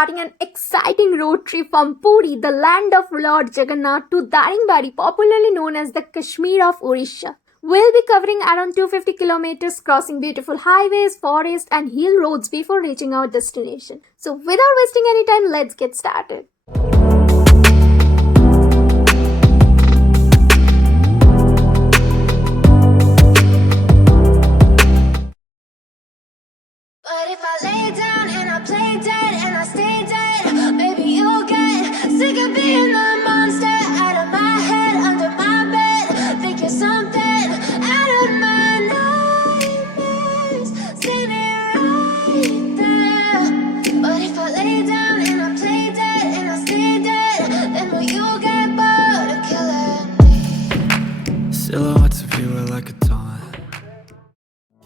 starting an exciting road trip from Puri, the land of Lord Jagannath, to Daringbari, popularly known as the Kashmir of Orissa. We'll be covering around 250 kilometers, crossing beautiful highways, forests, and hill roads before reaching our destination. So, without wasting any time, let's get started. But if I lay down and I play dead and I stay dead, maybe you'll get sick of being the monster out of my head, under my bed. Think you're something out of my nightmares, standing right there. But if I lay down and I play dead and I stay dead, then will you get bored of killing me? Silhouettes of you are like a taunt.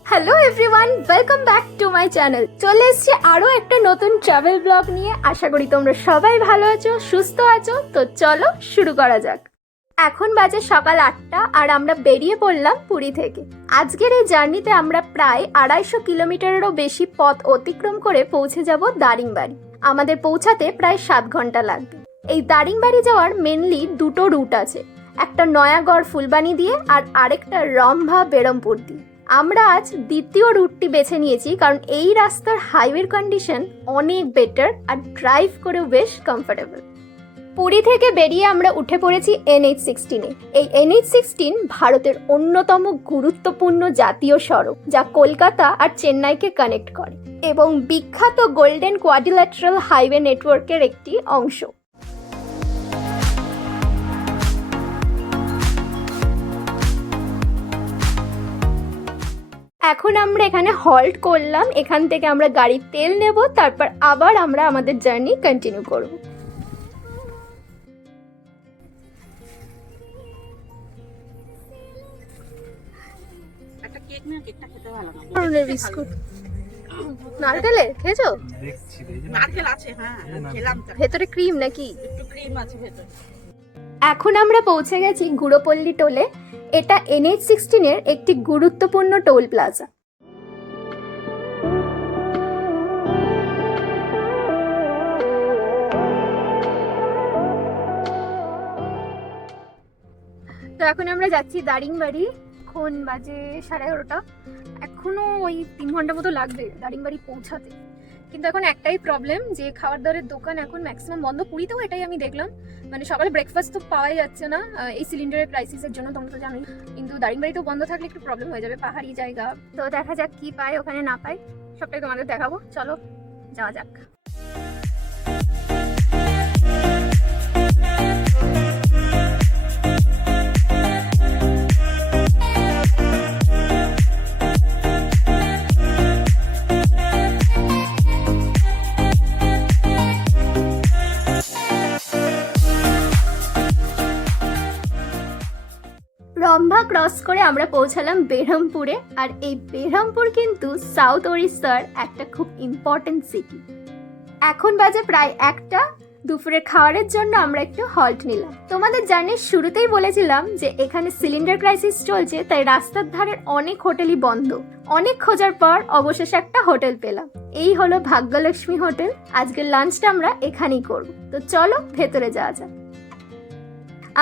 Hello everyone, welcome back to my channel. চলে এসেছি আরও একটা নতুন travel blog নিয়ে। আশা করি তোমরা সবাই ভালো আছো, সুস্থ আছো। তো চলো শুরু করা যাক। এখন বাজে সকাল 8টা আর আমরা বেরিয়ে পড়লাম পুরী থেকে। আজকের এই জার্নিতে আমরা প্রায় 250 কিলোমিটারেরও বেশি পথ অতিক্রম করে পৌঁছে যাব দারিংবাড়ি। আমাদের পৌঁছাতে প্রায় 7 ঘন্টা লাগবে। এই দারিংবাড়ি যাওয়ার মেনলি দুটো রুট আছে, একটা নয়াগড় ফুলবানি দিয়ে আর আরেকটা রম্ভা বেরমপুর দিয়ে। আমরা আজ দ্বিতীয় রুটটি বেছে নিয়েছি কারণ এই রাস্তার হাইওয়ের কন্ডিশন অনেক বেটার আর ড্রাইভ করেও বেশ কমফোর্টেবল। পুরী থেকে বেরিয়ে আমরা উঠে পড়েছি NH16-এ। এই NH16 ভারতের অন্যতম গুরুত্বপূর্ণ জাতীয় সড়ক, যা কলকাতা আর চেন্নাইকে কানেক্ট করে এবং বিখ্যাত গোল্ডেন কোয়াড্রিল্যাটারাল হাইওয়ে নেটওয়ার্কের একটি অংশ। এখন আমরা এখানে হল্ট করলাম। এখান থেকে আমরা গাড়ির তেল নেব, তারপর আবার আমরা আমাদের জার্নি কন্টিনিউ করব। একটা কেক না, কেকটা খেতে ভালো না। ধরনের বিস্কুট নারকেলের খেয়েছো? নারকেল আছে, হ্যাঁ খেলাম তো। ভেতরে ক্রিম নাকি? একটু ক্রিম আছে ভেতরে। এখন আমরা পৌঁছে গেছি গুড়োপল্লী টোলে। এটা NH16-এর একটি গুরুত্বপূর্ণ টোল প্লাজা। তো এখন আমরা যাচ্ছি দারিংবাড়ি। এখন বাজে 11:30। এখনো ওই 3 ঘন্টা মতো লাগবে দারিংবাড়ি পৌঁছাতে। কিন্তু এখন একটাই প্রবলেম যে খাবার দাবারের দোকান এখন ম্যাক্সিমাম বন্ধ। পুরীতেও এটাই আমি দেখলাম, মানে সকালে ব্রেকফাস্ট তো পাওয়াই যাচ্ছে না এই সিলিন্ডারের ক্রাইসিসের জন্য, তোমরা তো জানোই। কিন্তু দারিংবাড়িতেও বন্ধ থাকলে একটু প্রবলেম হয়ে যাবে, পাহাড়ি জায়গা। তো দেখা যাক কি পাই ওখানে, না পাই সবটাই তোমাদের দেখাবো। চলো যাওয়া যাক। রম্ভা ক্রস করে আমরা পৌঁছালাম বেরহামপুরে। আর এই বেরহামপুর কিন্তু সাউথ ওড়িশার একটা খুব ইম্পর্টেন্ট সিটি। এখন বাজে প্রায় 1টা। দুপুরের খাবারের জন্য আমরা একটু হল্ট নিলাম। তোমাদের জার্নির শুরুতেই বলেছিলাম যে এখানে সিলিন্ডার ক্রাইসিস চলছে, তাই রাস্তার ধারের অনেক হোটেলই বন্ধ। অনেক খোঁজার পর অবশেষে একটা হোটেল পেলাম। এই হলো ভাগ্যলক্ষ্মী হোটেল। আজকের লাঞ্চটা আমরা এখানেই করব। তো চলো ভেতরে যাওয়া যাক।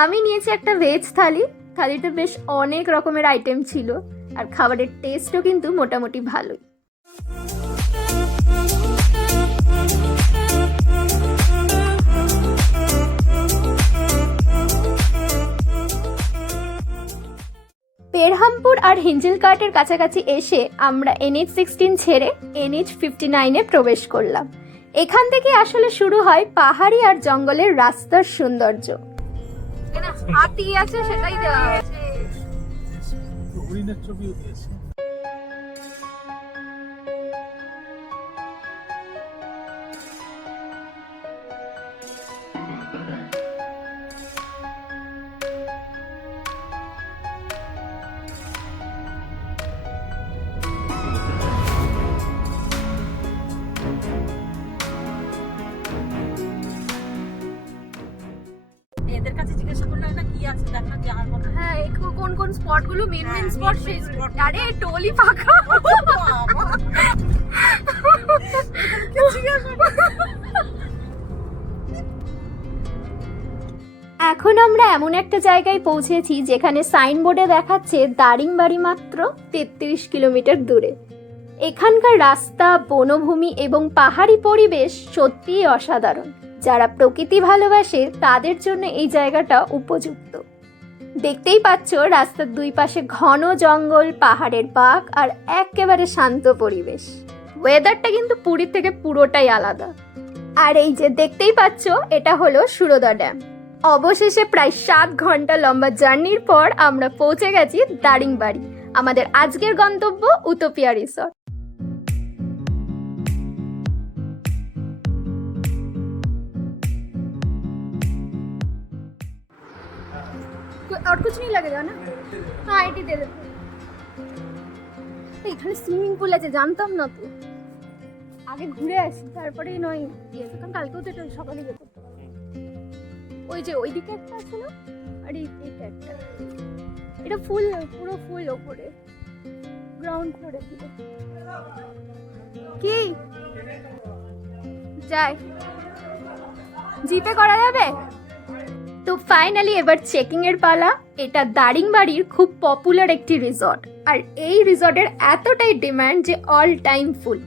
আমি নিয়েছি একটা ভেজ থালি। থালিতে বেশ অনেক রকমের আইটেম ছিল আর খাবারের টেস্টও কিন্তু মোটামুটি ভালোই। বেরহামপুর আর হিঞ্জিলকাটের কাছাকাছি এসে আমরা NH16 ছেড়ে NH59-এ প্রবেশ করলাম। এখান থেকে আসলে শুরু হয় পাহাড়ি আর জঙ্গলের রাস্তার সৌন্দর্য। হাতি আছে, সেটাই দেওয়া হয়েছে। হরিণের ছবিও দিয়েছে। এদের কাছে জিজ্ঞাসা করলে না কি আছে দেখা যাওয়ার মতো। হ্যাঁ, কোন কোন স্পট গুলো মেন হ্যাঁ, স্পট main spot। আরে টোলি ফাঁকা। বাবা। এখন আমরা এমন একটা জায়গায় পৌঁছেছি যেখানে সাইনবোর্ডে দেখাচ্ছে দারিংবাড়ি মাত্র 33 কিলোমিটার দূরে। এখানকার রাস্তা, বনভূমি এবং পাহাড়ি পরিবেশ সত্যিই অসাধারণ। যারা প্রকৃতি ভালোবাসে তাদের জন্য এই জায়গাটা উপযুক্ত। দেখতেই পাচ্ছ রাস্তার দুই পাশে ঘন জঙ্গল, পাহাড়ের বাঁক আর একেবারে শান্ত পরিবেশ। ওয়েদারটা কিন্তু পুরীর থেকে পুরোটাই আলাদা। আর এই যে দেখতেই পাচ্ছ এটা হলো সুরদা ড্যাম। অবশেষে প্রায় 7 ঘন্টা লম্বা জার্নির পর আমরা পৌঁছে গেছি দারিংবাড়ি, আমাদের আজকের গন্তব্য উটোপিয়া রিসর্ট। और कुछ नहीं लगेगा ना? हाँ এটি দে দেবো। এখানে সুইমিং পুল আছে, জানতাম না তো। আগে ঘুরে আসি তারপরেই নয় ইয়ে, কারণ কালকেও তো এটা সকালে যেত। ওই যে ওইদিকে একটা আছে না, আর এইটা একটা। এটা ফুল, পুরো ফুল ওপরে, গ্রাউন্ড ফ্লোরে দিকে। কি যাই জিপে করা যাবে? তো ফাইনালি এবার চেকিং এর পালা। এটা দারিংবাড়ির খুব পপুলার একটি রিসর্ট, আর এই রিসর্টের এতটাই ডিমান্ড যে অল টাইম ফুল।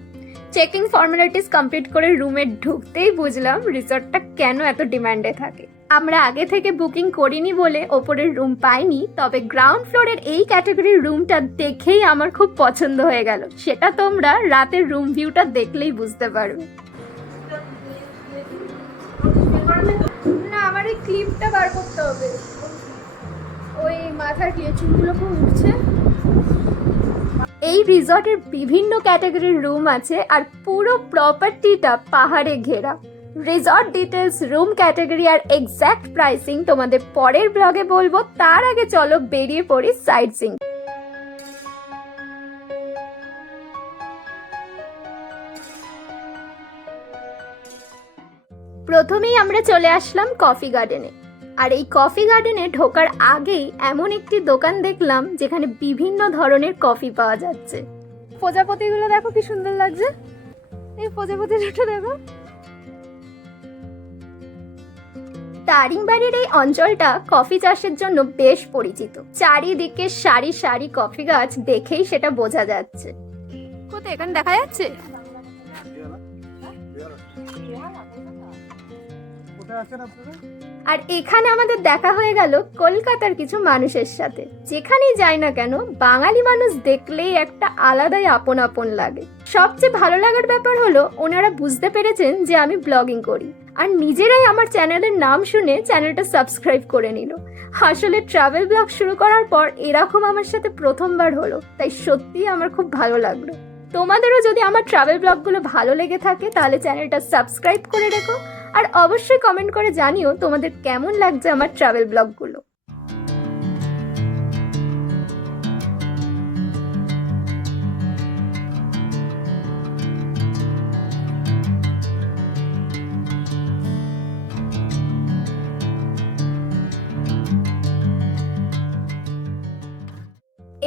চেকিং ফর্মালিটিস কমপ্লিট করে রুমে ঢুকতেই বুঝলাম রিসর্টটা কেন এত ডিমান্ডে থাকে। আমরা আগে থেকে বুকিং করিনি বলে ওপরের রুম পাইনি, তবে গ্রাউন্ড ফ্লোরের এই ক্যাটাগরির রুমটা দেখেই আমার খুব পছন্দ হয়ে গেল। সেটা তোমরা রাতের রুম ভিউটা দেখলেই বুঝতে পারবে। না, আমার এই ক্লিপটা বার করতে হবে, ওই মাথার চুলগুলো খুব উঠছে। এই রিসর্টের বিভিন্ন ক্যাটাগরির রুম আছে আর পুরো প্রপার্টিটা পাহাড়ে ঘেরা। রিসর্ট ডিটেলস, রুম ক্যাটাগরি আর এক্স্যাক্ট প্রাইসিং তোমাদের পরের ব্লগে বলবো। তার আগে চলো বেরিয়ে পড়ি সাইট সিইং। প্রথমেই আমরা চলে আসলাম কফি গার্ডেনে। আর এই কফি গার্ডেনে ঢোকার আগেই এমন একটি দোকান দেখলাম যেখানে বিভিন্ন ধরনের কফি পাওয়া যাচ্ছে। প্রজাপতিগুলো দেখো কি সুন্দর লাগছে, এই প্রজাপতিটা দেখো। দারিংবাড়ির এই অঞ্চলটা কফি চাষের জন্য বেশ পরিচিত। চারিদিকে সারি সারি কফি গাছ, দেখেই সেটা বোঝা যাচ্ছে। কোথায় এখানে দেখা যাচ্ছে? আর এখানে আমাদের দেখা হয়ে গেল কলকাতার কিছু মানুষের সাথে। যেখানেই যাই না কেন বাঙালি মানুষ দেখলেই একটা আলাদাই আপন আপন লাগে। সবচেয়ে ভালো লাগার ব্যাপার হলো ওনারা বুঝতে পেরেছেন যে আমি ব্লগিং করি, আর নিজেরাই আমার চ্যানেলের নাম শুনে চ্যানেলটা সাবস্ক্রাইব করে নিল। আসলে ট্রাভেল ব্লগ শুরু করার পর এরকম আমার সাথে প্রথমবার হলো, তাই সত্যিই আমার খুব ভালো লাগলো। তোমাদেরও যদি আমার ট্রাভেল ব্লগগুলো ভালো লেগে থাকে তাহলে চ্যানেলটা সাবস্ক্রাইব করে রেখো, আর অবশ্যই কমেন্ট করে জানিও তোমাদের কেমন লাগছে আমার ট্রাভেল ব্লগগুলো।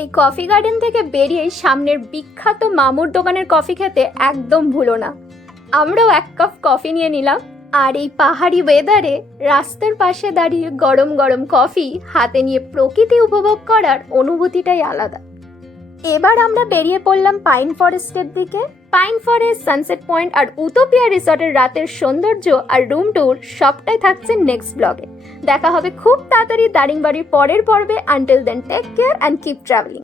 এই কফি গার্ডেন থেকে বেরিয়ে সামনের বিখ্যাত মামুর দোকানের কফি খেতে একদম ভুলো না। আমরাও 1 কাপ কফি নিয়ে নিলাম। আর এই পাহাড়ি ওয়েদারে রাস্তার পাশে দাঁড়িয়ে গরম গরম কফি হাতে নিয়ে প্রকৃতি উপভোগ করার অনুভূতিটাই আলাদা। এবার আমরা বেরিয়ে পড়লাম পাইন ফরেস্টের দিকে। পাইন ফরেস্ট, সানসেট পয়েন্ট আর উটোপিয়া রিসর্টের রাতের সৌন্দর্য আর রুম ট্যুর সবটাই থাকছে নেক্সট ব্লগে। দেখা হবে খুব তাড়াতাড়ি দারিংবাড়ির পরের পর্বে। Until then take care and keep travelling.